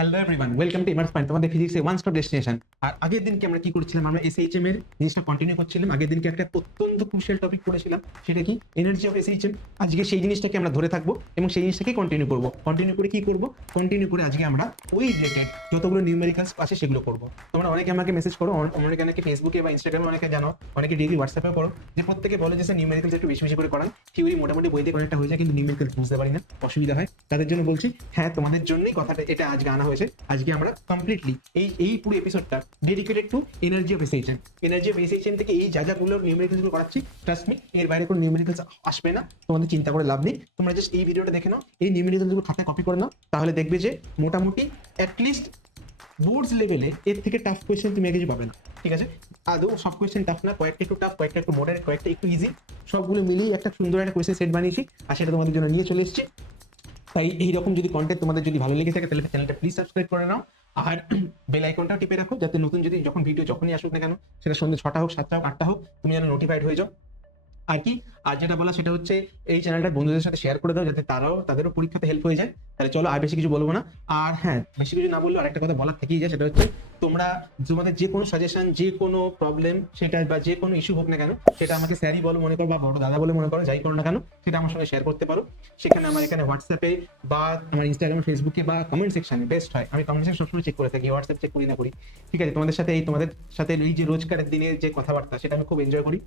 Hello everyone welcome to Immerse point তোমাদের physics one stop destination আর আগের দিনকে আমরা কি করছিলাম? আমরা এসএইচএম এর জিনিসটা কন্টিনিউ করছিলাম। আগের দিনকে একটা অত্যন্ত ক্রুশিয়াল টপিক পড়েছিলাম, সেটা কি? এনার্জি অফ এসএইচএম আজকে সেই জিনিসটাকে আমরা ধরে থাকব এবং সেই জিনিসটাকে কন্টিনিউ করব। কন্টিনিউ করে কি করব? কন্টিনিউ করে আজকে আমরা ওই রিলেটেড যতগুলো নিউমেরিক্যালস আছে সেগুলো করব। তোমরা অনেকে আমাকে মেসেজ করো অনেকে অনেকে ফেসবুকে বা ইনস্টাগ্রামে অনেকে জানো, অনেকে ডেইলি হোয়াটসঅ্যাপে করো, যে প্রত্যেকে বলে যে নিউমেরিক্যালস একটু বেশি বেশি করে করান। থিওরি মোটামুটি বইতে অনেকটা হয়ে যায়, কিন্তু নিউমেরিক্যালস বুঝতে পারি না, অসুবিধা হয়। তাদের জন্য বলছি হ্যাঁ তোমাদের জন্যই কথাটা, এটা আজকে আনা হয়েছে। আজকে আমরা কমপ্লিটলি এই এই পুরো এপিসোডটা dedicated to energy of SHM energy of SHM থেকে এই যা যাগুলো নিউমেরিক্যালসগুলো করাচ্ছি ট্রাস্ট মি এর বাইরে কোনো নিউমেরিক্যালস আসবে না, তোমাদের চিন্তা করে লাভ নেই। তোমরা জাস্ট এই ভিডিওটা দেখে নাও, এই নিউমেরিক্যালসগুলো খাতায় কপি করে নাও, তাহলে দেখবে যে মোটামুটি অ্যাটলিস্ট বোর্ডস লেভেলে এর থেকে টাফ কোয়েশ্চেন তুমি কিছু পাবে না, ঠিক আছে? আদৌ সব কোয়েশ্চেন টাফ না, কয়েকটা একটু টাফ কয়েকটা একটু মডারেট কয়েকটা একটু ইজি সবগুলো মিলিয়ে একটা সুন্দর একটা কোয়েশ্চেন সেট বানিয়েছি, আর সেটা তোমাদের জন্য নিয়ে চলে এসেছি। তাই এইরকম যদি কন্টেন্ট তোমাদের যদি ভালো লেগে থাকে, তাহলে চ্যানেলটা প্লিজ সাবস্ক্রাইব করে নাও। আর বেল আইকনটাও টিপে রাখো, যাতে নতুন যদি যখন ভিডিও যখনই আসুক না কেন, সেটা সন্ধ্যে ছটা হোক, সাতটা হোক, আটটা হোক, তুমি যেন নোটিফাইড হয়ে যাও। আর কি? আর যেটা বলা সেটা হচ্ছে, এই চ্যানেলটা বন্ধুদের সাথে শেয়ার করে দাও যাতে তারাও তাদেরও পরীক্ষাতে হেল্প হয়ে যায়। তাহলে চলো আর বেশি কিছু বলব না। আর হ্যাঁ বেশি কিছু না বললেও আরেকটা কথা বলার থেকেই যায়, সেটা হচ্ছে তোমরা তোমাদের যে কোনো সাজেশন যে কোনো প্রবলেম সেটা বা যে কোনো ইস্যু হোক না কেন, সেটা আমাকে স্যারই বলো, মনে করো বা বড় দাদা বলে মনে করো, যাই করো না কেন, সেটা আমার সঙ্গে শেয়ার করতে পারো। সেখানে আমার এখানে হোয়াটসঅ্যাপে বা আমার ইনস্টাগ্রামে ফেসবুকে বা কমেন্ট সেকশনে বেস্ট হয়। আমি কমেন্ট সেকশন সবসময় চেক করে থাকি হোয়াটসঅ্যাপ চেক করি না করি। ঠিক আছে, তোমাদের সাথে এই, তোমাদের সাথে এই যে রোজকারের দিনের যে কথাবার্তা, সেটা আমি খুব এনজয় করি।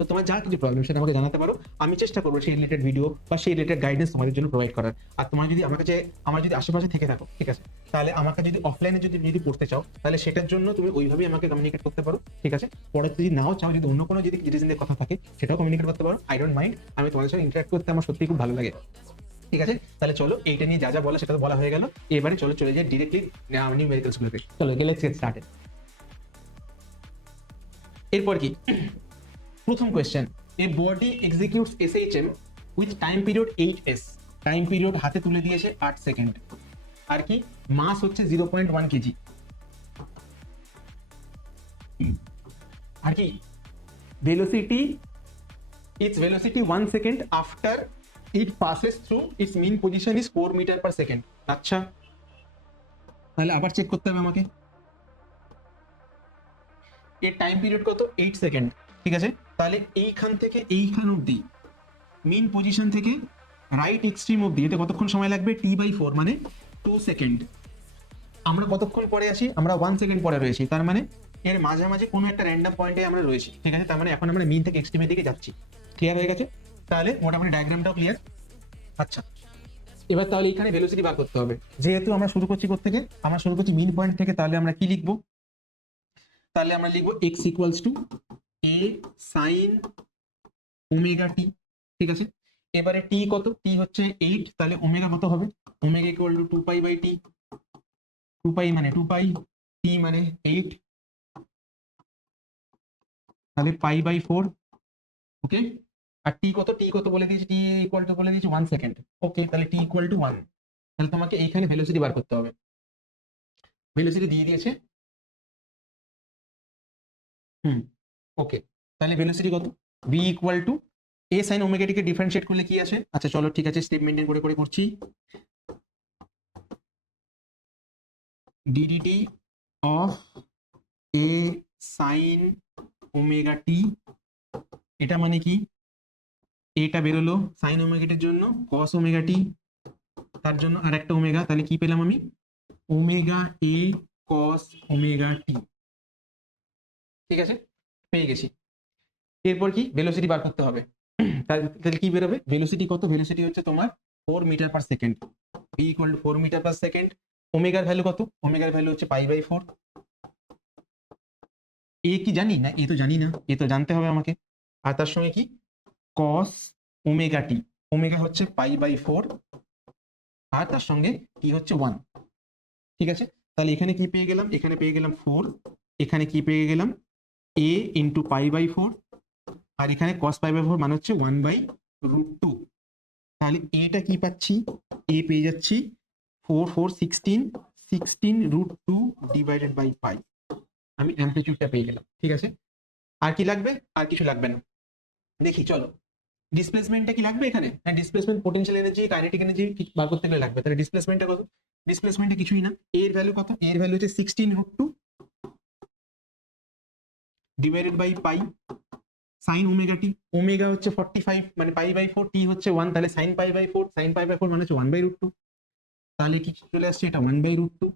তো তোমার যা কিছু প্রবলেম সেটা আমাকে জানাতে পারো। আমি চেষ্টা করব সেই রিলেটেড ভিডিও বা সেই রিলেটেড গাইডেন্স তোমাদের জন্য প্রোভাইড করার। আর তোমার যদি আমার কাছে আমার যদি আশেপাশে থেকে থাকো, ঠিক আছে? তাহলে আমাকে যদি অফলাইনে যদি যদি পড়তে চাও, তাহলে সেটার জন্য তুমি ওইভাবেই আমাকে কমিউনিকেট করতে পারো, ঠিক আছে? পরে যদি নাও চাও, যদি অন্য কোনো যদি ডিসিশনের কথা থাকে, সেটাও কমিউনিকেট করতে পারো। আই ডোন্ট মাইন্ড আমি তোমাদের সাথে ইন্টারাক্ট করতে আমার সত্যি খুব ভালো লাগে। ঠিক আছে? তাহলে চলো, এইটা নিয়ে যা যা বলা, সেটা তো বলা হয়ে গেল। এবারে চলো, চলে যাই ডিরেক্টলি নিউ মেডিকেল গুলোতে চলো গেলে স্টার্টেড এরপর কি? প্রথম question a body executes SHM with time period eight s time period হাতে তুলে দিয়েছে আট সেকেন্ড আর কি? মাস হচ্ছে জিরো পয়েন্ট ওয়ান কেজি। আর কি? Velocity its velocity one second after it passes through its mean position is 4 meter per second আচ্ছা। তাহলে আবার চেক করতে হবে আমাকে। এর টাইম পিরিয়ড কত? 8 সেকেন্ড ঠিক আছে? তাহলে এইখান থেকে এইখান অবধি মেন পজিশন থেকে রাইট এক্সট্রিম অব্দি এটা কতক্ষণ সময় লাগবে? টি বাই ফোর মানে টু সেকেন্ড আমরা কতক্ষণ পরে আছি? আমরা ওয়ান সেকেন্ড পরে রয়েছি। তার মানে এর মাঝামাঝি কোনো একটা র্যান্ডাম পয়েন্টে আমরা রয়েছি। ঠিক আছে? তার মানে এখন আমরা মিন থেকে এক্সট্রিমের দিকে যাচ্ছি। ক্লিয়ার হয়ে গেছে? তাহলে মোটামুটি ডায়াগ্রামটাও ক্লিয়ার আচ্ছা। এবার তাহলে এখানে ভেলোসিটি বার করতে হবে। যেহেতু আমরা শুরু করছি থেকে আমরা শুরু করছি মিন পয়েন্ট থেকে, তাহলে আমরা কি লিখব? তাহলে আমরা লিখব x equals to A sine omega t ঠিক আছে? এবারে টি কত? টি হচ্ছে এইট তাহলে ওমেগা কত হবে? Omega equal to two pi by t two pi মানে টু পাই টি মানে এইট তাহলে পাই বাই ফোর ওকে আর টি কত? টি কত বলে দিয়েছি? টি ইকুয়াল টু বলে দিয়েছি ওয়ান সেকেন্ড ওকে তাহলে টি ইকুয়াল টু ওয়ান তাহলে তোমাকে এইখানে ভেলোসিটি বার করতে হবে। ভেলোসিটি দিয়ে দিয়েছে। হুম। ওকে তাহলে ভেলোসিটি কত? V equal to A sine ওমেগাটিকে differentiate করলে কি আসে? আচ্ছা চলো, ঠিক আছে স্টেপ মেনটেন করে করে করছি। D dt of A sine omega t এটা মানে কি? এটা বেরোলো সাইন ওমেগাটির জন্য কস ওমেগা টি তার জন্য আর একটা ওমেগা তাহলে কি পেলাম আমি? ওমেগা এ কস ওমেগা টি ঠিক আছে? পেয়ে গেছি। এরপর কি? ভেলোসিটি বার করতে হবে। তাহলে কি বেরোবে? ভেলোসিটি কত? ভেলোসিটি হচ্ছে তোমার four meter per second v equal four meter per second ওমেগার value কত? ওমেগার ভ্যালু হচ্ছে পাই বাই ফোর এ কি জানি? না, এ তো জানি না। এ তো জানতে হবে আমাকে। আর তার সঙ্গে কি? কস ওমেগা টি ওমেগা হচ্ছে পাই বাই ফোর আর তার সঙ্গে কি হচ্ছে ওয়ান ঠিক আছে? তাহলে এখানে কি পেয়ে গেলাম? এখানে পেয়ে গেলাম ফোর এখানে কি পেয়ে গেলাম? A into pi by four আর এখানে কস পাই বাই ফোর মানে হচ্ছে ওয়ান বাই রুট টু তাহলে এটা কি পাচ্ছি? এ পেয়ে যাচ্ছি four four sixteen sixteen root two divided by pi আমি অ্যাম্পলিটিউডটা পেয়ে গেলাম, ঠিক আছে? আর কি লাগবে? আর কিছু লাগবে না। দেখি, চলো। ডিসপ্লেসমেন্টটা কি লাগবে এখানে? হ্যাঁ displacement potential energy kinetic energy বার করতে গেলে লাগবে। তাহলে ডিসপ্লেসমেন্টটা কত? ডিসপ্লেসমেন্টে কিছুই না। এর ভ্যালু কত? এর ভ্যালু হচ্ছে sixteen root two divided by pi sine omega t omega হচ্ছে ফর্টি ফাইভ মানে পাই বাই ফোর টি হচ্ছে ওয়ান তাহলে sine pi by four sine pi by four মানে হচ্ছে ওয়ান বাই রুট টু তাহলে কি চলে আসছে এটা ওয়ান বাই রুট টু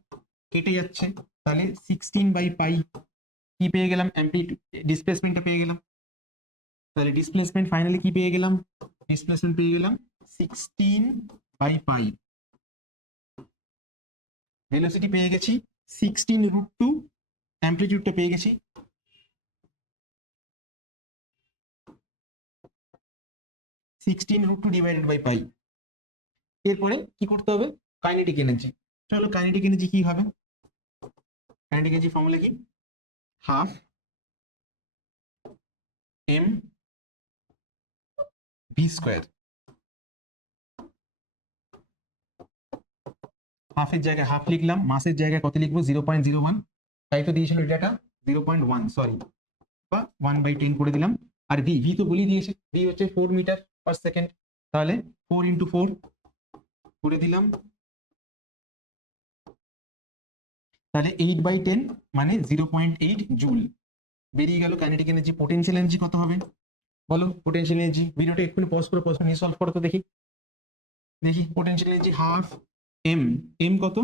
কেটে যাচ্ছে, তাহলে সিক্সটিন বাই পাই কি পেয়ে গেলাম অ্যাম্পলিটিউড ডিসপ্লেসমেন্টটা পেয়ে গেলাম, তাহলে ডিসপ্লেসমেন্ট ফাইনালি কি পেয়ে গেলাম ডিসপ্লেসমেন্ট পেয়ে গেলাম সিক্সটিন বাই পাই ভেলোসিটি পেয়ে গেছি সিক্সটিন রুট টু অ্যাম্পলিটিউডটা পেয়ে গেছি sixteen root two divided by pi এরপরে কি করতে হবে? কাইনেটিক এনার্জি চলো কাইনেটিক এনার্জি কি হবে? কাইনেটিক এনার্জি ফর্মুলা কি? হাফ এম ভি স্কোয়ার হাফের জায়গায় হাফ লিখলাম, মাসের জায়গায় কত লিখব? জিরো পয়েন্ট জিরো ওয়ান তাই তো দিয়েছিল data zero point one sorry বা ওয়ান বাই টেন করে দিলাম। আর ভি ভি তো বলেই দিয়েছে ভি হচ্ছে ফোর মিটার পার সেকেন্ড তাহলে ফোর ইন্টু ফোর করে দিলাম। তাহলে এইট বাই টেন মানে জিরো পয়েন্ট এইট জুল বেরিয়ে গেল কাইনেটিক এনার্জি পোটেনশিয়াল এনার্জি কত হবে? বলো পোটেনশিয়াল এনার্জি ভিডিওটা এক্ষুনি পজ করে প্রশ্ন নিয়ে সলভ করো তো দেখি। দেখি potential energy half m m কত?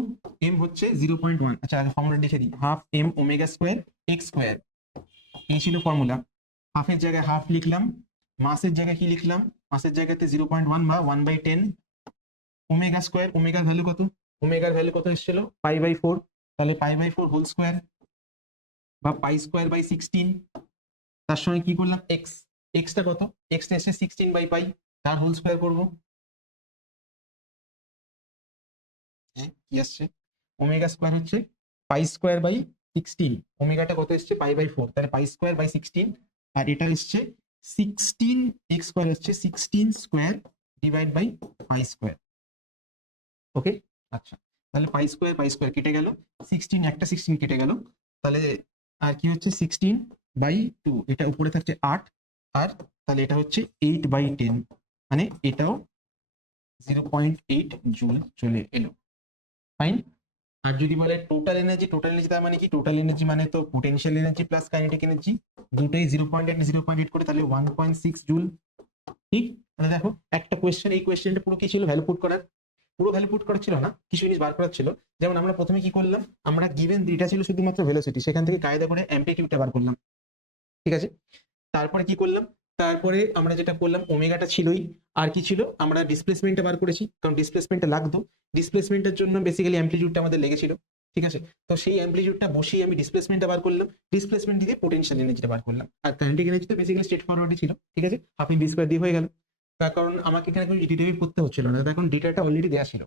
এম হচ্ছে জিরো পয়েন্ট ওয়ান আচ্ছা ফর্মুলা লিখে দিই। Half m omega square x square এই ছিল ফর্মুলা হাফের জায়গায় হাফ লিখলাম। মাসের জায়গায় কি লিখলাম? মাসের জায়গাতে জিরো পয়েন্ট ওয়ান বা one by ten omega square ওমেগার value কত? ওমেগার ভ্যালু কত এসেছিল? পাই বাই ফোর তাহলে pi by four whole square বা পাই স্কোয়ার বাই সিক্সটিন তার সঙ্গে কি করলাম? এক্স এক্সটা কত? এক্সটা এসে সিক্সটিন বাই পাই তার হোল স্কোয়ার করব। কি ওমেগা স্কোয়ার হচ্ছে পাই স্কোয়ার বাই সিক্সটিন ওমেগাটা কত এসছে? পাই বাই ফোর তাহলে পাই স্কোয়ার বাই সিক্সটিন আর এটা এসছে সিক্সটিন এক্স স্কোয়ার হচ্ছে sixteen square divide by pi square okay আচ্ছা। তাহলে পাই স্কোয়ার পাই স্কোয়ার কেটে গেল। সিক্সটিন একটা সিক্সটিন কেটে গেল। তাহলে আর কি হচ্ছে? সিক্সটিন বাই টু এটা উপরে থাকছে আট। আর তাহলে এটা হচ্ছে এইট বাই টেন মানে এটাও জিরো পয়েন্ট এইট জুল চলে এলো। ফাইন আর যদি বলে টোটাল এনার্জি টোটাল এনার্জি তার মানে কি? টোটাল এনার্জি মানে তো potential energy plus kinetic energy দুটোই zero point eight zero point eight করে তাহলে ওয়ান পয়েন্ট সিক্স জুল ঠিক? তাহলে দেখো, একটা কোয়েশ্চেন এই কোয়েশ্চেনটা পুরো কি ছিল? ভ্যালু পুট করার। পুরো ভ্যালু পুট করা ছিল না, কিছু জিনিস বার করার ছিল। যেমন আমরা প্রথমে কি করলাম? আমরা গিভেন দুইটা ছিল শুধুমাত্র ভেলোসিটি সেখান থেকে কায়দা করে অ্যাম্পলিটিউডটা বার করলাম। ঠিক আছে? তারপরে কি করলাম? তারপরে আমরা যেটা করলাম, ওমেগাটা ছিলই। আর কি ছিল? আমরা ডিসপ্লেসমেন্টটা বার করেছি, কারণ ডিসপ্লেসমেন্টটা লাগতো। ডিসপ্লেসমেন্টের জন্য বেসিক্যালি অ্যাম্পলিটিউডটা আমাদের লেগেছিল, ঠিক আছে? তো সেই অ্যাম্পলিটিউডটা বসিয়ে আমি ডিসপ্লেসমেন্টটা বার করলাম। ডিসপ্লেসমেন্ট দিয়ে পোটেনশিয়াল এনার্জিটা বার করলাম। আর এনার্জি তো বেসিক্যালি স্ট্রেট ফরওয়ার্ডই ছিল, ঠিক আছে? হাফ বি স্কোয়ার দিয়ে হয়ে গেল। তার কারণ আমাকে এখানে কোনো ডিটেটিভ করতে হচ্ছিল না। কারণ ডেটাটা অলরেডি দেওয়া ছিল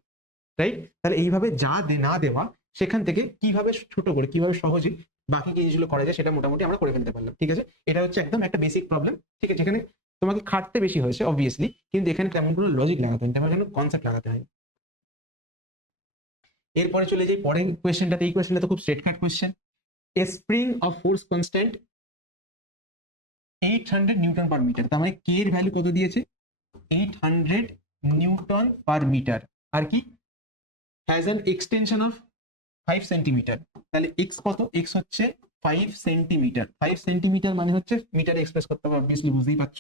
রাইট তাহলে এইভাবে যা না দেওয়া, সেখান থেকে কীভাবে ছোট করে, কীভাবে সহজে বাকি জিনিসগুলো করা যায়, সেটা মোটামুটি আমরা করে ফেলতে পারলাম, ঠিক আছে? এটা হচ্ছে একদম একটা বেসিক প্রবলেম ঠিক আছে? যেখানে তোমাকে খাটতে বেশি হয়েছে অবভিয়াসলি কিন্তু এখানে তেমন কোনো লজিক লাগাতে হয় তেমন কোনো কনসেপ্ট লাগাতে হয় এরপরে চলে যাই, পরের কোয়েশ্চেনটাতে এই কোয়েশ্চেনটা তো খুব straight cut question a spring of force constant eight hundred newton per meter তার মানে কে এর ভ্যালু কত দিয়েছে? Eight hundred newton per meter আর কি? Has an extension of five centimeter তাহলে এক্স কত? এক্স হচ্ছে ফাইভ সেন্টিমিটার ফাইভ সেন্টিমিটার মানে হচ্ছে মিটারে এক্সপ্রেস করতে হবে অবভিয়াসলি বুঝতেই পারছ।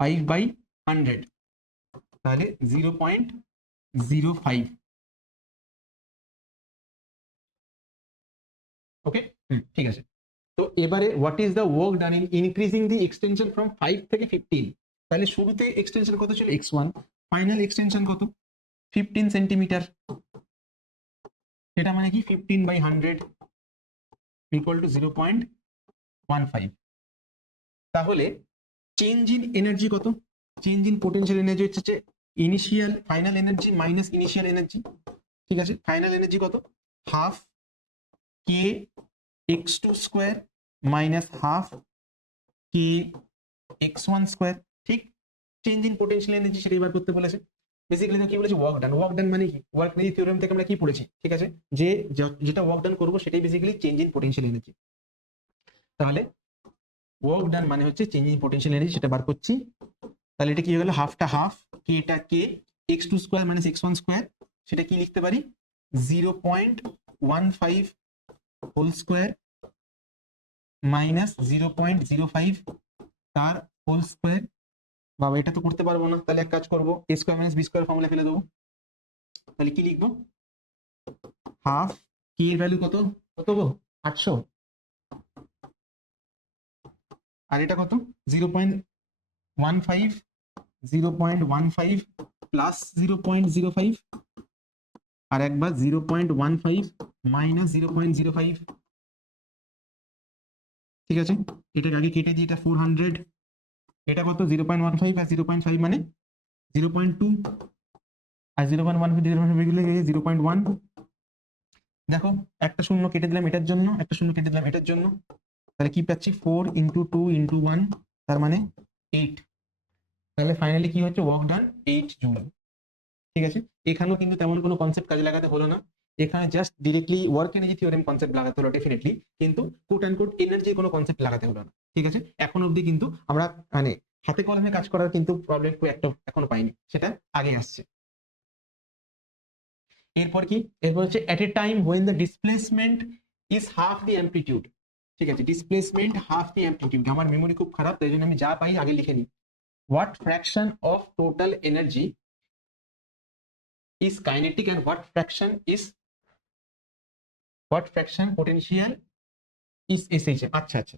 ফাইভ বাই হান্ড্রেড তাহলে zero point zero five okay ঠিক আছে। তো এবারে what is the work done in increasing the extension from five থেকে ফিফটিন তাহলে শুরুতে এক্সটেনশন কত ছিল? এক্স ওয়ান ফাইনাল এক্সটেনশন কত? ফিফটিন সেন্টিমিটার এটা মানে কি? Fifteen by hundred equal to zero point one five তাহলে চেঞ্জ ইন এনার্জি কত? চেঞ্জ ইন পোটেনশিয়াল এনার্জি হচ্ছে initial final energy minus initial energy ঠিক আছে? ফাইনাল এনার্জি কত? Half k x two square minus half k x one square ঠিক? Change in potential energy সেটা এবার করতে বলেছে। বেসিক্যালি কি বলেছে? ওয়ার্ক ডান ওয়ার্ক ডান মানে কি? ওয়ার্ক নেই থিওরেম থেকে আমরা কি পড়েছি? ঠিক আছে? যে যেটা ওয়ার্ক ডান করব সেটাই basically change in potential energy তাহলে ওয়ার্ক ডান মানে হচ্ছে চেঞ্জ ইন পোটেনশিয়াল এনার্জি সেটা বার করছি। তাহলে এটা কি হয়ে গেল? হাফটা হাফ কে এটা k x two square minus x one square সেটা কি লিখতে পারি? Zero point one five whole square minus zero point zero five তার হোল স্কোয়ার বাবা, এটা তো করতে পারব না। তাহলে এক কাজ করব a square minus b square formula ফেলে দেবো। তাহলে কি লিখব? হাফ কে এর ভ্যালু কত? কত গো? আটশো। আর এটা কত? Zero point one five zero point one five plus zero point zero five আর একবার zero point one five minus zero point zero five ঠিক আছে? এটাকে আগে কেটে দিই, এটা ফোর হান্ড্রেড এটা কত? জিরো পয়েন্ট ওয়ান ফাইভ আর জিরো পয়েন্ট ফাইভ মানে? জিরো পয়েন্ট টু আর zero point one zero point five zero point one দেখো, একটা শূন্য কেটে দিলাম এটার জন্য, একটা শূন্য কেটে দিলাম এটার জন্য। তাহলে কি পাচ্ছি? Four into two into one তার মানে এইট তাহলে ফাইনালি কি হচ্ছে? Work done eight joule. ঠিক আছে? এখানেও কিন্তু তেমন কোনো কনসেপ্ট কাজে লাগাতে হলো না। এখানে just directly work energy theorem concept লাগাতে হলো ডেফিনেটলি কিন্তু কোট অ্যান্ড কোট এনার্জির কোনো কনসেপ্ট লাগাতে হলো না। ঠিক আছে? এখন অবধি কিন্তু আমরা মানে হাতে কলমে কাজ করার কিন্তু প্রবলেম খুব একটা এখনও পাইনি। সেটা আগে আসছে। এরপর কি? এরপর হচ্ছে at a time when the displacement is half the amplitude ঠিক আছে? ডিসপ্লেসমেন্ট হাফ দি অ্যাম্পলিটিউড আমার মেমোরি খুব খারাপ, তাই জন্য আমি যা পাই আগে লিখে নিই। What fraction of total energy is kinetic and what fraction is, what fraction potential is SHM আচ্ছা আচ্ছা।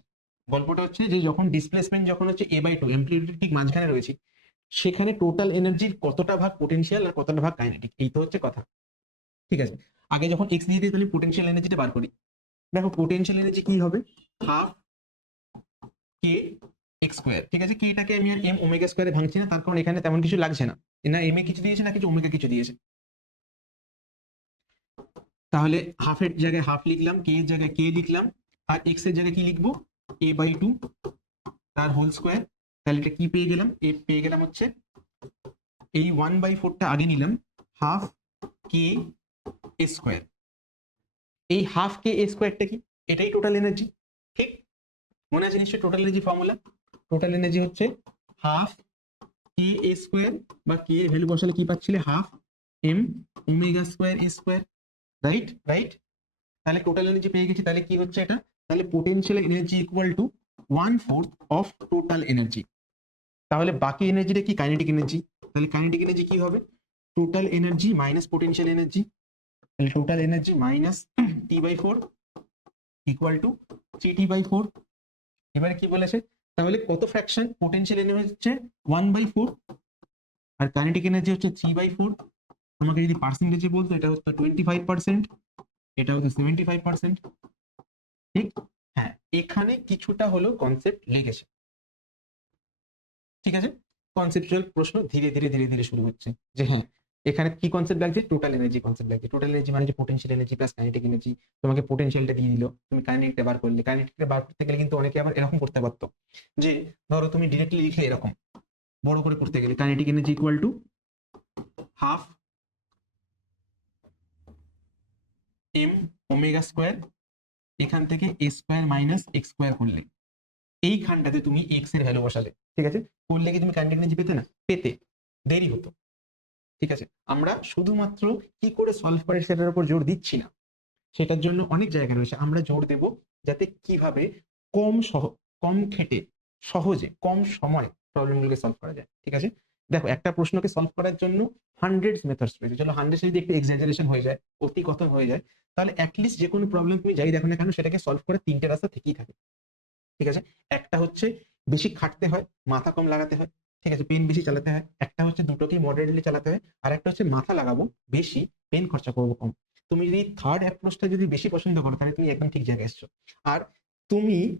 গল্পটা হচ্ছে যে যখন ডিসপ্লেসমেন্ট যখন হচ্ছে এ বাই টু অ্যাম্পলিটিউড ঠিক মাঝখানে রয়েছে, সেখানে টোটাল এনার্জির কতটা ভাগ পোটেনশিয়াল আর কতটা ভাগ কাইনেটিক এই তো হচ্ছে কথা। ঠিক আছে? আগে যখন এক্স দিয়ে দিই তাহলে পোটেনশিয়াল এনার্জিটা বার করি। দেখো পোটেনশিয়াল এনার্জি কি হবে? হাফ কে এক্স স্কোয়ার ঠিক আছে? কেটাকে আমি আর এম ওমেগা স্কোয়ারে ভাঙছি না, তার কারণ এখানে তেমন কিছু লাগছে না। না এম এ কিছু দিয়েছে, না কিছু ওমেগা কিছু দিয়েছে। তাহলে হাফের জায়গায় হাফ লিখলাম কে এর জায়গায় কে লিখলাম, আর এক্সের জায়গায় কি লিখব? এ বাই টু তার হোল স্কোয়ার তাহলে এটা কি পেয়ে গেলাম? এ পেয়ে গেলাম হচ্ছে, এই ওয়ান বাই ফোরটা আগে নিলাম হাফ কে এ স্কোয়ার এই হাফ কে এ স্কোয়ারটা কি? এটাই টোটাল এনার্জি ঠিক? মনে আছে নিশ্চয়ই total energy formula total energy হচ্ছে হাফ কে এ স্কোয়ার বা কে এর ভ্যালু বসালে কি পাচ্ছিলে? Half m omega square a square right right তাহলে টোটাল এনার্জি পেয়ে গেছি, তাহলে কি হচ্ছে এটা? তাহলে potential energy equal to one fourth of total energy তাহলে বাকি এনার্জিটা কি? কাইনেটিক এনার্জি তাহলে কাইনেটিক এনার্জি কি হবে? Total energy minus potential energy তাহলে total energy minus T by four equal to three T by four এবারে কি বলেছে? তাহলে কত ফ্র্যাকশন পোটেনশিয়াল এনার্জি হচ্ছে ওয়ান বাই ফোর আর কাইনেটিক এনার্জি হচ্ছে থ্রি বাই ফোর তোমাকে যদি পার্সেন্টেজে বলতো, এটা হচ্ছে টোয়েন্টি ফাইভ পার্সেন্ট এটা হচ্ছে সেভেন্টি ফাইভ পার্সেন্ট ঠিক? হ্যাঁ এখানে কিছুটা হলেও কনসেপ্ট লেগেছে। ঠিক আছে? কনসেপচুয়াল প্রশ্ন ধীরে ধীরে ধীরে ধীরে শুরু হচ্ছে যে হ্যাঁ এখানে কি কনসেপ্ট লাগছে? টোটাল এনার্জি কনসেপ্ট লাগছে। টোটাল এনার্জি মানে যে potential energy plus kinetic energy তোমাকে পোটেনশিয়ালটা দিয়ে দিল। তুমি কাইনেটিকটা বার করলে। কাইনেটিকটা বার করতে গেলে কিন্তু অনেকে আবার এরকম করতে পারতো যে, ধরো তুমি ডিরেক্টলি লিখলে এরকম, বড় করে করতে গেলে kinetic energy equal to half m omega square এখান থেকে a square minus x square করলে এইখানটাতে তুমি এক্সের ভ্যালু বসালে, ঠিক আছে? করলে কি তুমি কাইনেটিক এনার্জি পেতে না, পেতে। দেরি হতো। ঠিক আছে? আমরা শুধুমাত্র কি করে সলভ করে সেটার উপর জোর দিচ্ছি না, সেটার জন্য অনেক জায়গা রয়েছে। আমরা জোর দেব যাতে কীভাবে কম সহ, কম খেটে, সহজে, কম সময়ে প্রবলেমগুলোকে সলভ করা যায়। ঠিক আছে? দেখো, একটা প্রশ্নকে সলভ করার জন্য হান্ড্রেডস মেথডস রয়েছে। চলো হান্ড্রেড যদি একটু এক্সাজারেশন হয়ে যায়, অতি কথন হয়ে যায়, তাহলে অ্যাটলিস্ট যে কোনো প্রবলেম তুমি যাই দেখো না কেন, সেটাকে সলভ করে তিনটে রাস্তা থেকেই থাকে। ঠিক আছে? একটা হচ্ছে বেশি খাটতে হয়, মাথা কম লাগাতে হয়, ঠিক আছে? পেন বেশি চালাতে হয়। একটা হচ্ছে দুটোকেই মডারেটলি চালাতে হয়, আর একটা হচ্ছে মাথা লাগাবো, বেশি পেন খরচা করব কম। তুমি যদি থার্ড অ্যাপ্রোচটা যদি বেশি পছন্দ করো, তাহলে তুমি একদম ঠিক জায়গায় এসছো। আর তুমি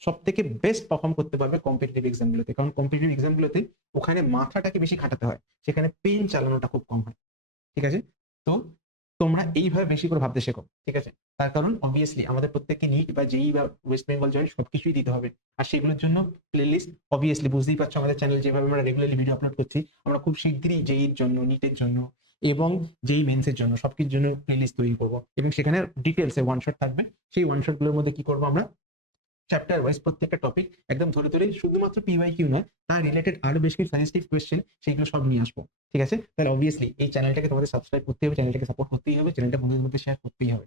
সব থেকে বেস্ট পারফর্ম করতে পারবে কম্পিটিটিভ এক্সামগুলোতে কারণ কম্পিটিটিভ এক্সামগুলোতে ওখানে মাথাটাকে বেশি খাটাতে হয়। সেখানে পেন চালানোটা খুব কম হয়। ঠিক আছে? তো তোমরা এইভাবে বেশি করে ভাবতে শেখো। ঠিক আছে? তার কারণ অবভিয়াসলি আমাদের প্রত্যেককে নিট বা যেই বা ওয়েস্ট বেঙ্গল জয়েন্ট সবকিছুই দিতে হবে। আর সেগুলোর জন্য প্লেলিস্ট অবভিয়াসলি বুঝতেই পারছ আমাদের চ্যানেল যেভাবে আমরা রেগুলারলি ভিডিও আপলোড করছি, আমরা খুব শীঘ্রই জেইর জন্য নিটের জন্য এবং যেই মেন্সের জন্য সবকিছুর জন্য প্লেলিস্ট তৈরি করব। এবং সেখানে ডিটেলসে ওয়ান শট থাকবে। সেই ওয়ান শটগুলোর মধ্যে কি করব আমরা? চ্যাপ্টার ওয়াইজ প্রত্যেকটা টপিক একদম ধরে ধরে শুধুমাত্র পিওয়াই কিউ নয় তার রিলেটেড আরও বেশ কিছু সাজেস্টিভ কোয়েশ্চেন সেগুলো সব নিয়ে আসব, ঠিক আছে? তাহলে অবভিয়াসলি এই চ্যানেলটাকে তোমাদের সাবস্ক্রাইব করতে হবে চ্যানেলটাকে সাপোর্ট করতেই হবে চ্যানেলটা বন্ধুদের মধ্যে শেয়ার করতেই হবে,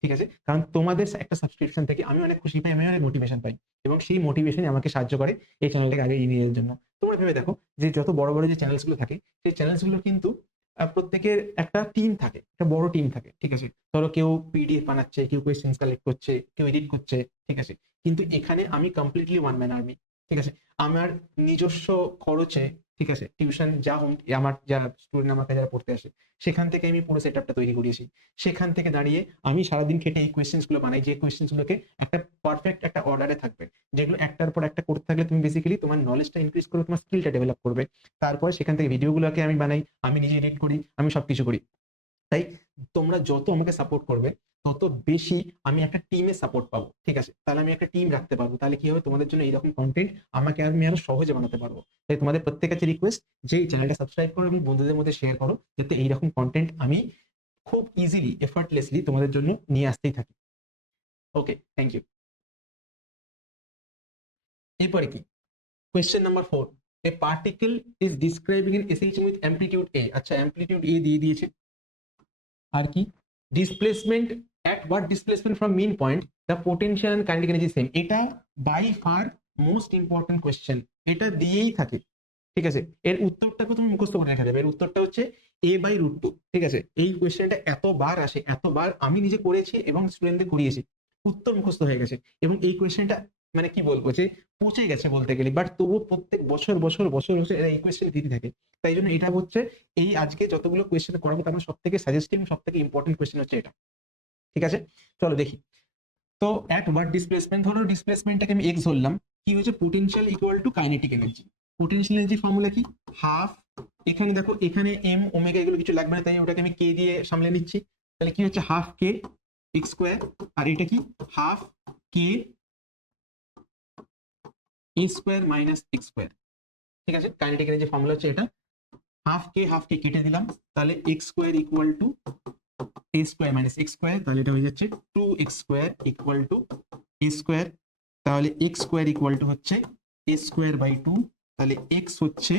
ঠিক আছে? কারণ তোমাদের একটা সাবস্ক্রিপশন থেকে আমি অনেক খুশি পাই, আমি অনেক মোটিভেশন পাই এবং সেই মোটিভেশনই আমাকে সাহায্য করে এই চ্যানেলটাকে আগে এগিয়ে নিয়ে যাওয়ার জন্য। তোমরা ভেবে দেখো যে যত বড় বড় যে চ্যানেলসগুলো থাকে, সেই চ্যানেলসগুলো কিন্তু প্রত্যেকের একটা টিম থাকে, একটা বড় টিম থাকে, ঠিক আছে? ধরো কেউ পিডিএফ বানাচ্ছে, কেউ কোয়েশ্চেন কালেক্ট করছে, কেউ এডিট করছে, ঠিক আছে? কিন্তু এখানে আমি কমপ্লিটলি ওয়ান ম্যান আর্মি ঠিক আছে? আমার নিজস্ব খরচে, ঠিক আছে? টিউশন যা হোম আমার যারা স্টুডেন্ট আমার কাছে যারা পড়তে আসে, সেখান থেকে আমি পুরো সেট তৈরি করিয়েছি। সেখান থেকে দাঁড়িয়ে আমি সারাদিন খেটে এই কোয়েশ্চেন্সগুলো বানাই, যে কোয়েশ্চেন্স গুলোকে একটা পারফেক্ট একটা অর্ডারে থাকবে। যেগুলো একটার পর একটা করতে থাকলে তুমি বেসিক্যালি তোমার নলেজটা ইনক্রিজ করবে তোমার স্কিলটা ডেভেলপ করবে। তারপর সেখান থেকে ভিডিওগুলোকে আমি বানাই, আমি নিজে এডিট করি, আমি সবকিছু করি। তাই তোমরা যত আমাকে সাপোর্ট করবে, তত বেশি আমি একটা টিমে সাপোর্ট পাবো, ঠিক আছে? তাহলে আমি একটা টিম রাখতে পারব, তাহলে কি হবে? তোমাদের জন্য এইরকম কন্টেন্ট আমাকে আমি আরও সহজে বানাতে পারব। তাই তোমাদের প্রত্যেকের কাছে রিকোয়েস্ট যে এই চ্যানেলটা সাবস্ক্রাইব করো এবং বন্ধুদের মধ্যে শেয়ার করো, যাতে এইরকম কন্টেন্ট আমি খুব ইজিলি এফার্টলেসলি তোমাদের জন্য নিয়ে আসতেই থাকি। ওকে থ্যাংক ইউ এরপরে কি? Question number four a particle is describing an SH with amplitude a আচ্ছা অ্যাম্পলিটিউড এ দিয়ে দিয়েছে। আর কি? Displacement at what displacement from mean point the potential and kinetic energy same এটা by far most important question এটা দিয়েই থাকে। ঠিক আছে? এর উত্তরটাকে তুমি মুখস্থ করে রেখে দেবে। এর উত্তরটা হচ্ছে এ বাই রুট টু ঠিক আছে? এই কোয়েশ্চেনটা এতবার আসে, এতবার আমি নিজে করেছি এবং স্টুডেন্টদের করিয়েছি। উত্তর মুখস্থ হয়ে গেছে। এবং এই কোয়েশ্চেনটা মানে কি বলব যে পচে গেছে বলতে গেলে বাট তবুও প্রত্যেক বছর বছর বছর বছর এই কোয়েশ্চেন দিতে থাকে। তাই জন্য এটা হচ্ছে এই আজকে যতগুলো কোয়েশ্চেন করাবো, তার সব থেকে সাজেস্টিভ সব থেকে ইম্পর্টেন্ট কোয়েশ্চেন হচ্ছে এটা। ঠিক আছে? চলো দেখি। তো অ্যাট ওয়াট ডিসপ্লেসমেন্ট ধরো ডিসপ্লেসমেন্টটাকে আমি এক্স ধরলাম, কি হচ্ছে potential equal to kinetic energy potential energy formula কি? হাফ এখানে দেখো, এখানে এম ওমেগা এগুলো কিছু লাগবে না, তাই ওটাকে আমি কে দিয়ে সামলে নিচ্ছি। তাহলে কি হচ্ছে? হাফ কে এক্স স্কোয়ার আর এটা কি? Half k a square minus x square ঠিক আছে? কাইনেটিক এনার্জি ফর্মুলা হচ্ছে এটা। হাফ কে হাফ কে কেটে দিলাম। তাহলে x square equal to a square minus x square তাহলে এটা হয়ে যাচ্ছে two x square equal to a square তাহলে এক্স স্কোয়ার ইকুয়াল টু হচ্ছে এ স্কোয়ার বাই টু তাহলে এক্স হচ্ছে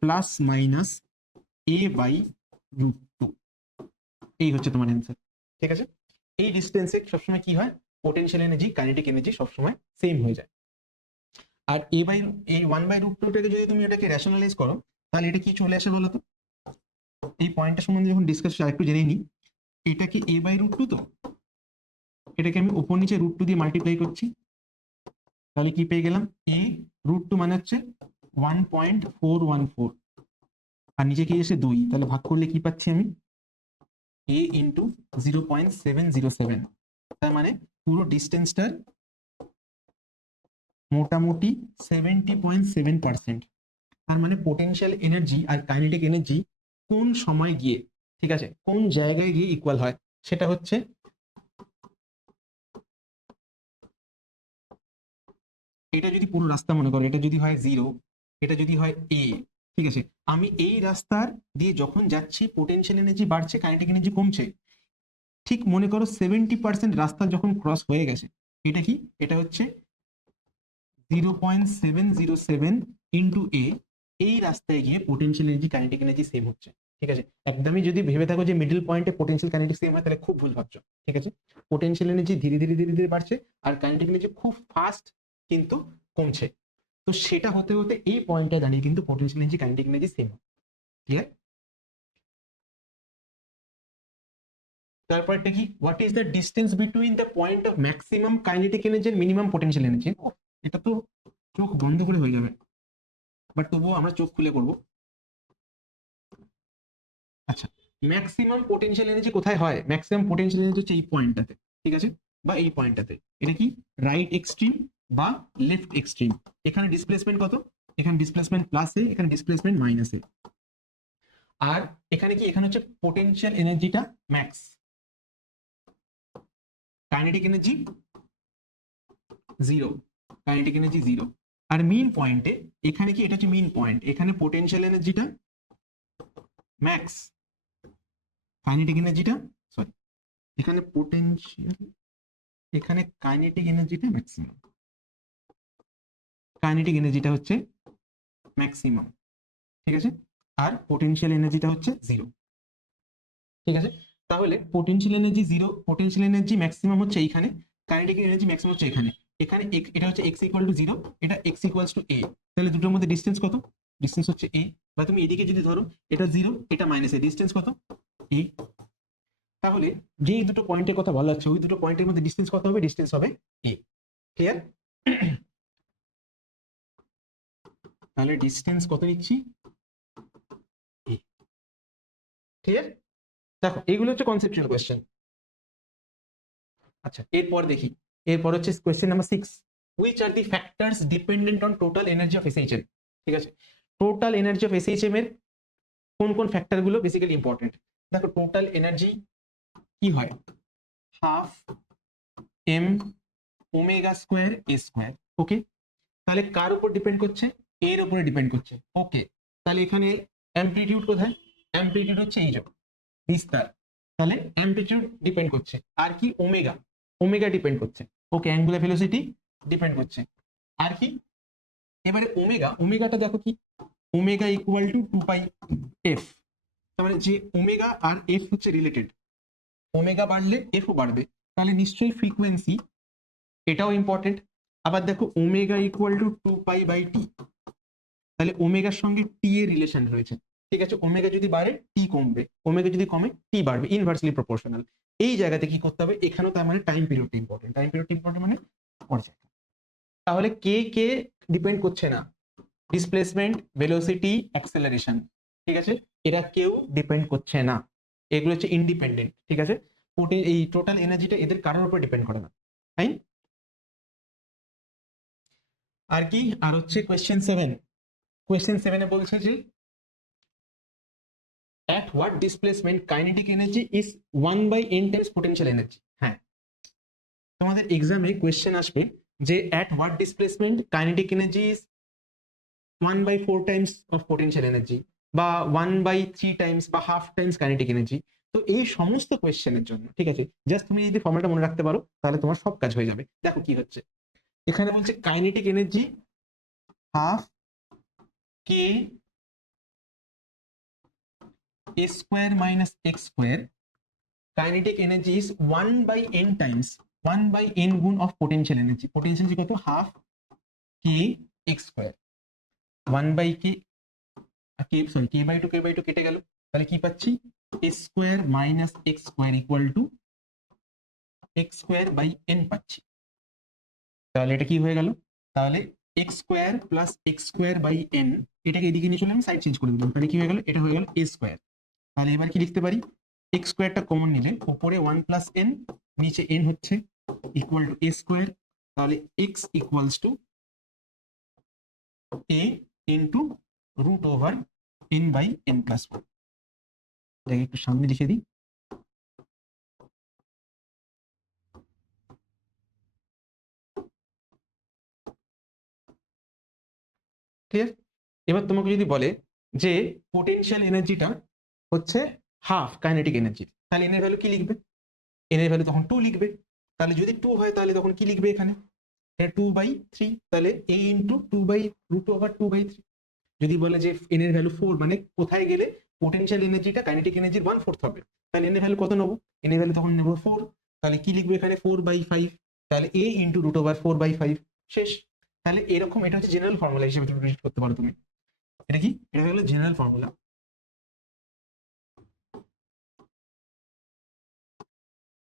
plus minus a by root two এই হচ্ছে তোমার অ্যান্সার ঠিক আছে? এই ডিস্টেন্সে সবসময় কি হয়? পোটেনশিয়াল এনার্জি কাইনেটিক এনার্জি সবসময় সেম হয়ে যায়। আর এ বাই এই ওয়ান বাই রুট টুটাকে যদি তুমি এটাকে রেশনালাইজ করো, তাহলে এটা কি চলে আসে বলো তো এই পয়েন্টটা সম্বন্ধে যখন ডিসকাস আরেকটু জেনে নিই। এটা কি এ বাই রুট টু তো? এটাকে আমি উপর নিচে রুট টু দিয়ে মাল্টিপ্লাই করছি। তাহলে কি পেয়ে গেলাম? এ রুট টু মানে হচ্ছে one point four one four আর নিচে কি এসে দুই? তাহলে ভাগ করলে কি পাচ্ছি আমি? A into zero point seven zero seven তার মানে পুরো ডিস্টেন্সটার মোটামুটি সেভেন্টি পয়েন্ট সেভেন পার্সেন্ট তার মানে পোটেনশিয়াল এনার্জি আর কাইনেটিক এনার্জি কোন সময় গিয়ে, ঠিক আছে, কোন জায়গায় গিয়ে ইকুয়াল হয়, সেটা হচ্ছে এটা যদি পুরো রাস্তা মনে করো, এটা যদি হয় জিরো এটা যদি হয় এ ঠিক আছে, আমি এই রাস্তার দিয়ে যখন যাচ্ছি পোটেনশিয়াল এনার্জি বাড়ছে কাইনেটিক এনার্জি কমছে, ঠিক মনে করো সেভেন্টি পার্সেন্ট রাস্তা যখন ক্রস হয়ে গেছে, এটা কি? এটা হচ্ছে zero point seven zero seven into a এই রাস্তায় গিয়ে potential energy kinetic energy same হচ্ছে, ঠিক আছে? একদমই যদি ভেবে থাকো যে মিডল পয়েন্টে পোটেনশিয়াল কাইনেটিক সেম হয়, তাহলে খুব ভুল ভাবছ, ঠিক আছে? পোটেনশিয়াল এনার্জি ধীরে ধীরে ধীরে ধীরে বাড়ছে আর কাইনেটিক এনার্জি খুব ফাস্ট কিন্তু কমছে। তো সেটা হতে হতে এই পয়েন্টে দাঁড়িয়ে কিন্তু potential energy kinetic energy same হয় ক্লিয়ার তারপরটা কি what is the distance between the point of maximum kinetic energy minimum potential energy এটা তো চোখ বন্ধ করে হয়ে যাবে। বাট তবুও আমরা চোখ খুলে করব। আচ্ছা ম্যাক্সিমাম পোটেনশিয়াল এনার্জি কোথায় হয়? ম্যাক্সিমাম পোটেনশিয়াল এনার্জি হচ্ছে এই পয়েন্টটাতে ঠিক আছে? বা এই পয়েন্টটাতে এটা কি? রাইট এক্সট্রিম বা লেফট এক্সট্রিম এখানে ডিসপ্লেসমেন্ট কত? এখানে ডিসপ্লেসমেন্ট প্লাস এখানে ডিসপ্লেসমেন্ট মাইনাস আর এখানে কি? এখানে হচ্ছে পোটেনশিয়াল এনার্জিটা max kinetic energy zero kinetic energy zero আর মিন পয়েন্টে এখানে কি, এটা হচ্ছে মিন পয়েন্ট এখানে পোটেনশিয়াল এনার্জিটা ম্যাক্স কাইনেটিক এনার্জিটা সরি এখানে পোটেনশিয়াল এখানে কাইনেটিক এনার্জিটা ম্যাক্সিমাম কাইনেটিক এনার্জিটা হচ্ছে ম্যাক্সিমাম ঠিক আছে? আর পোটেনশিয়াল এনার্জিটা হচ্ছে জিরো ঠিক আছে? তাহলে potential energy zero potential energy maximum হচ্ছে এইখানে কাইনেটিক এনার্জি ম্যাক্সিমাম হচ্ছে এখানে। এখানে এটা হচ্ছে এক্স ইকুয়াল টু জিরো এটা এক্স ইকুয়ালস টু এ তাহলে দুটোর মধ্যে ডিস্টেন্স কত? ডিস্টেন্স হচ্ছে এ বা তুমি এদিকে যদি ধরো, এটা জিরো এটা মাইনাস এ ডিস্টেন্স কত? এ তাহলে যে দুটো পয়েন্টের কথা বলা হচ্ছে, ওই দুটো পয়েন্টের মধ্যে ডিস্টেন্স কত হবে? ডিস্টেন্স হবে এ ক্লিয়ার তাহলে ডিস্টেন্স কত নিচ্ছি? ক্লিয়ার দেখো এইগুলো হচ্ছে কনসেপচুয়াল কোয়েশ্চেন আচ্ছা এরপর দেখি। এরপর হচ্ছে question number six which are the factors dependent on total energy of SHM ঠিক আছে? টোটাল এনার্জি অফ এসএইচএম এর কোন কোন ফ্যাক্টরগুলো বেসিক্যালি ইম্পর্টেন্ট দেখো টোটাল এনার্জি কি হয়? Half m omega square a square okay তাহলে কার উপর ডিপেন্ড করছে? এর উপরে ডিপেন্ড করছে ওকে তাহলে এখানে অ্যাম্প্লিটিউড কোথায়? অ্যাম্প্লিটিউড হচ্ছে এই যে, বিস্তার। তাহলে অ্যাম্প্লিটিউড ডিপেন্ড করছে। আর কি? ওমেগা ওমেগা ডিপেন্ড করছে। ওকে অ্যাঙ্গুলার ভেলোসিটি ডিপেন্ড করছে। আর কি? এবারে ওমেগা ওমেগাটা দেখো কি? Omega equal to two pi f তার মানে যে ওমেগা আর এফ হচ্ছে রিলেটেড ওমেগা বাড়লে এফও বাড়বে। তাহলে নিশ্চয়ই ফ্রিকোয়েন্সি এটাও ইম্পর্টেন্ট আবার দেখো omega equal to two pi by T তাহলে ওমেগার সঙ্গে টি এর রিলেশন রয়েছে। ঠিক আছে ওমেগা যদি বাড়ে টি কমবে। ওমেগা যদি কমে টি বাড়বে। ইনভার্সলি প্রপোর্শনাল এই জায়গাতে কি করতে হবে? এখানেও তার মানে time period important time period important মানে পর্যায় তাহলে কে কে ডিপেন্ড করছে না? ডিসপ্লেসমেন্ট ভেলোসিটি অ্যাক্সেলারেশন ঠিক আছে? এরা কেউ ডিপেন্ড করছে না। এগুলো হচ্ছে ইন্ডিপেন্ডেন্ট ঠিক আছে? এই টোটাল এনার্জিটা এদের কারোর উপর ডিপেন্ড করে না। তাই আর কি? আর হচ্ছে কোয়েশ্চেন সেভেন কোয়েশ্চেন সেভেনে বলছে যে at what displacement kinetic energy is 1 by n times potential energy হ্যাঁ তোমাদের এক্সামে কোয়েশ্চেন আসবে যে at what displacement kinetic energy is 1 by 4 times of potential energy বা 1 by 3 times বা হাফ টাইমস কাইনেটিক এনার্জি তো এই সমস্ত কোয়েশ্চেনের জন্য ঠিক আছে জাস্ট তুমি যদি ফর্মুলাটা মনে রাখতে পারো তাহলে তোমার সব কাজ হয়ে যাবে দেখো কি হচ্ছে এখানে বলছে kinetic energy half k a square minus x square kinetic energy is 1 by n times 1 by n গুণ of potential energy potential energy কত half k x square 1 by k k sorry k by 2 k by 2 কেটে গেল তাহলে কি পাচ্ছি a square minus x square equal to x square by n পাচ্ছি তাহলে এটা কি হয়ে গেল তাহলে x square plus x square by n এটাকে এদিকে নিয়ে চলে আমি সাইড চেঞ্জ করে দিলাম তাহলে কি হয়ে গেল এটা হয়ে গেল a square তাহলে এবার কি লিখতে পারি? এক্স স্কোয়ারটা কমন নিলে উপরে ওয়ান প্লাস এন নিচে এন হচ্ছে ইকুয়াল টু এ স্কোয়ার তাহলে x equals to a into root over n by n plus one এটাকে একটু সামনে লিখে দিই। ক্লিয়ার এবার তোমাকে যদি বলে যে পোটেনশিয়াল এনার্জিটা হচ্ছে হাফ কাইনেটিক এনার্জি তাহলে এনের ভ্যালু কি লিখবে? এনের ভ্যালু তখন টু লিখবে। তাহলে যদি টু হয়, তাহলে তখন কি লিখবে এখানে? টু বাই থ্রি তাহলে a into two by root over two by three যদি বলে যে এনের ভ্যালু ফোর মানে কোথায় গেলে পোটেনশিয়াল এনার্জিটা কাইনেটিক এনার্জির ওয়ান ফোর্থ হবে? তাহলে এনের ভ্যালু কত নেব? এনের ভ্যালু তখন নেব ফোর তাহলে কি লিখবে এখানে? ফোর বাই ফাইভ তাহলে a into root over four by five শেষ। তাহলে এরকম এটা হচ্ছে জেনারেল ফর্মুলা হিসেবে তুমি করতে পারো তুমি। এটা কি? এটা হলো জেনারেল ফর্মুলা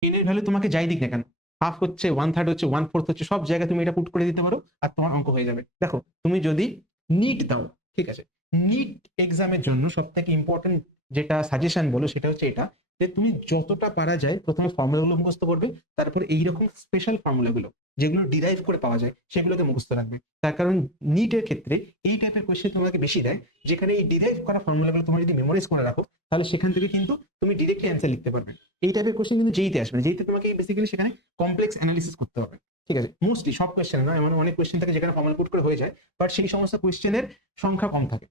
এর ভ্যালু তোমাকে যাই দিক না কেন? হাফ হচ্ছে ওয়ান থার্ড হচ্ছে ওয়ান ফোর্থ হচ্ছে, সব জায়গায় তুমি এটা পুট করে দিতে পারো আর তোমার অঙ্ক হয়ে যাবে। দেখো, তুমি যদি নিট দাও, ঠিক আছে? নিট এক্সামের জন্য সব থেকে ইম্পর্টেন্ট যেটা সাজেশন বলো সেটা হচ্ছে এটা যে তুমি যতটা পারা যায় প্রথমে ফর্মুলাগুলো মুখস্থ করবে, তারপর এইরকম স্পেশাল ফর্মুলাগুলো যেগুলো ডিরাইভ করে পাওয়া যায়, সেগুলোকে মুখস্থ রাখবে। তার কারণ নিটের ক্ষেত্রে এই টাইপের কোয়েশ্চেন তোমাকে বেশি দেয়, যেখানে এই ডিরাইভ করা ফর্মুলাগুলো তোমার যদি মেমোরাইজ করে রাখো, তাহলে সেখান থেকে কিন্তু তুমি ডিরেক্টলি অ্যান্সার লিখতে পারবে। এই টাইপের কোয়েশ্চেন কিন্তু যেইতে আসবে না। যেইতে তোমাকে বেসিক্যালি সেখানে কমপ্লেক্স অ্যানালিসিস করতে হবে। ঠিক আছে? মোস্টলি সব কোয়েশ্চেন না, এমন অনেক কোয়েশ্চেন থাকে যেখানে ফর্মাল পুট করে হয়ে যায় বাট সেই সমস্ত কোয়েশ্চেনের সংখ্যা কম থাকে।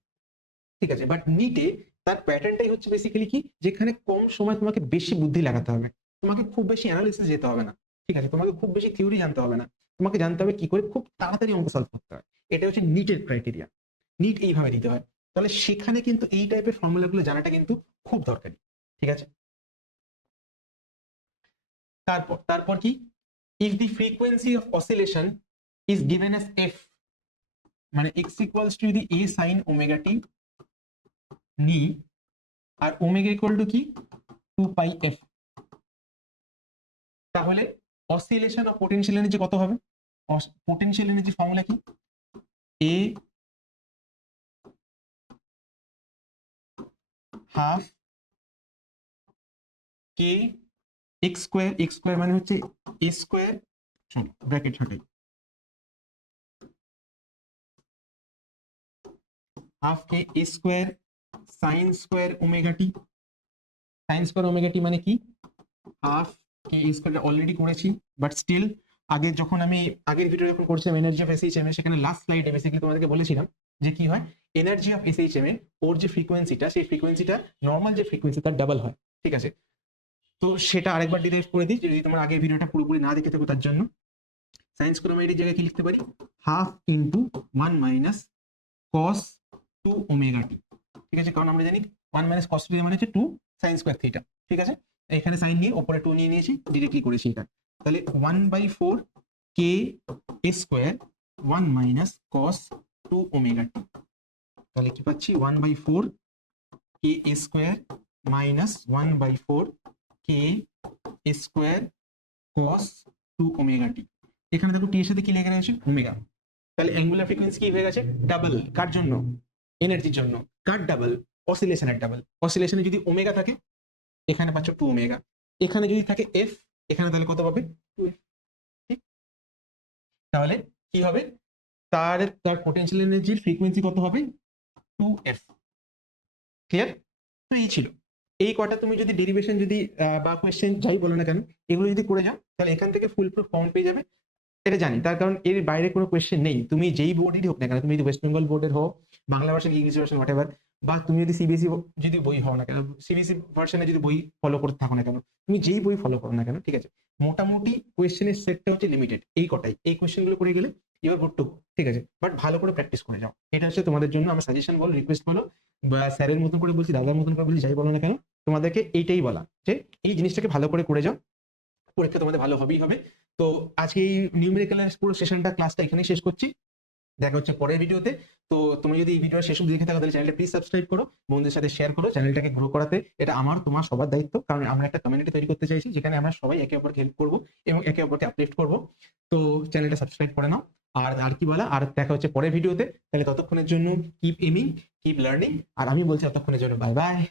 ঠিক আছে? বাট নিটে তার প্যাটার্নটাই হচ্ছে বেসিক্যালি কি? যেখানে কম সময় তোমাকে বেশি বুদ্ধি লাগাতে হবে। তোমাকে খুব বেশি অ্যানালিসিস যেতে হবে না। ঠিক আছে? তোমাকে খুব বেশি থিওরি জানতে হবে না। তোমাকে জানতে হবে কি করে? খুব তাড়াতাড়ি অঙ্ক সলভ করতে হয়। এটা হচ্ছে নিটের ক্রাইটেরিয়া নিট এইভাবে দিতে হয়। তাহলে সেখানে কিন্তু এই টাইপের ফর্মুলাগুলো জানাটা কিন্তু খুব দরকারি। ঠিক আছে? তারপর তারপর কি? If the frequency of oscillation is given as F মানে এক্স ইকুয়ালস টু যদি এ সাইন ওমেগা টি নি আর ওমেগা ইকুয়াল টু কি? টু পাই এফ তাহলে অসিলেশন অফ পোটেনশিয়াল এনার্জি কত হবে? পোটেনশিয়াল এনার্জি ফর্মুলা কি? A half k x square x square মানে হচ্ছে এ square bracket হটাই half k a square sine square omega t sine square omega t মানে কি? Half a square already করেছি but still আগে যখন আমি আগের ভিডিও যখন করছিলাম এনার্জি অফ এসএইচএম এ সেখানে লাস্ট স্লাইডে বেসিক্যালি তোমাদেরকে বলেছিলাম যে কি হয়? এনার্জি অফ এসএইচএম এ ওর যে ফ্রিকোয়েন্সিটা সেই ফ্রিকোয়েন্সিটা নর্মাল যে ফ্রিকোয়েন্সি তার ডাবল হয়। ঠিক আছে? তো সেটা আরেকবার ডিরাইভ করে দিই, যদি তোমার আগের ভিডিওটা পুরোপুরি না দেখে থাকো তার জন্য। সাইন্স ক্রোমাইডের জায়গায় কি লিখতে পারি? Half into one minus cos two omega t ঠিক আছে, কারণ আমরা জানি ওয়ান মাইনাস কস টু মানে হচ্ছে টু সাইন স্কোয়ার থিটা ঠিক আছে? এখানে সাইন নিয়ে ওপরে টু নিয়ে নিয়েছি ডিরেক্টলি করেছি এটা। তাহলে one by four k square one minus cos two omega t তাহলে কি পাচ্ছি? One by four k square minus one by four k square cos two omega t এখানে দেখো টি এর সাথে কি লেখা রয়েছে? ওমেগা তাহলে অ্যাঙ্গুলার ফ্রিকোয়েন্সি কি হয়ে গেছে? ডাবল কার জন্য? এনার্জির জন্য। কার ডাবল অসিলেশনের ডাবল অসিলেশনে যদি ওমেগা থাকে, এখানে পাচ্ছ টু ওমেগা এখানে যদি থাকে এফ এখানে তাহলে কত পাবে? টু এফ ঠিক? তাহলে কি হবে? তার তার পোটেনশিয়াল এনার্জির ফ্রিকোয়েন্সি কত হবে? টু এফ ক্লিয়ার তো এই ছিল। এই কটা তুমি যদি ডেরিভেশন যদি বা কোয়েশ্চেন যাই বলো না কেন, এগুলো যদি করে যাও, তাহলে এখান থেকে ফুল প্রুফ ফর্ম পেয়ে যাবে। এটা জানি, তার কারণ এর বাইরে কোনো কোয়েশ্চেন নেই। তুমি যেই বোর্ডেরই হোক না কেন, তুমি যদি ওয়েস্ট বেঙ্গল বোর্ডের হও, Bangla version English version whatever বা তুমি যদি সিবিএসই যদি বই হও না কেন সিবিএসই ভার্সনে যদি বই ফলো করতে থাকো না কেন, তুমি যেই বই ফলো করো না কেন, ঠিক আছে? মোটামুটি কোয়েশ্চেনের সেটটা হচ্ছে লিমিটেড এই কটাই। এই কোয়েশ্চেনগুলো করে গেলে ইউর গুড টু ঠিক আছে? বাট ভালো করে প্র্যাকটিস করে যাও। এটা হচ্ছে তোমাদের জন্য আমার সাজেশন বলো রিকোয়েস্ট বলো, বা স্যারের মতন করে বলছি, দাদার মতন করে বলছি, যাই বলো না কেন, তোমাদেরকে এইটাই বলা, যে এই জিনিসটাকে ভালো করে করে যাও। পরীক্ষা তোমাদের ভালো হবেই হবে। তো আজকে এই নিউমেরিক্যালের পুরো সেশনটা ক্লাসটা এখানেই শেষ করছি। দেখা হচ্ছে পরের ভিডিওতে। তো তুমি যদি এই ভিডিও শেষ অব্দি দেখে থাকো, তাহলে চ্যানেলটা প্লিজ সাবস্ক্রাইব করো, বন্ধুদের সাথে শেয়ার করো চ্যানেলটাকে গ্রো করাতে। এটা আমার, তোমার সবার দায়িত্ব, কারণ আমরা একটা কমিউনিটি তৈরি করতে চাইছি, যেখানে আমরা সবাই একে অপরকে হেল্প করব এবং একে অপরকে আপলিফট করব। তো চ্যানেলটা সাবস্ক্রাইব করে নাও। আর আর কি বলা, আর দেখা হচ্ছে পরের ভিডিওতে। তাহলে ততক্ষণের জন্য কিপ এমিং কিপ লার্নিং আর আমি বলছি ততক্ষণের জন্য বাই বাই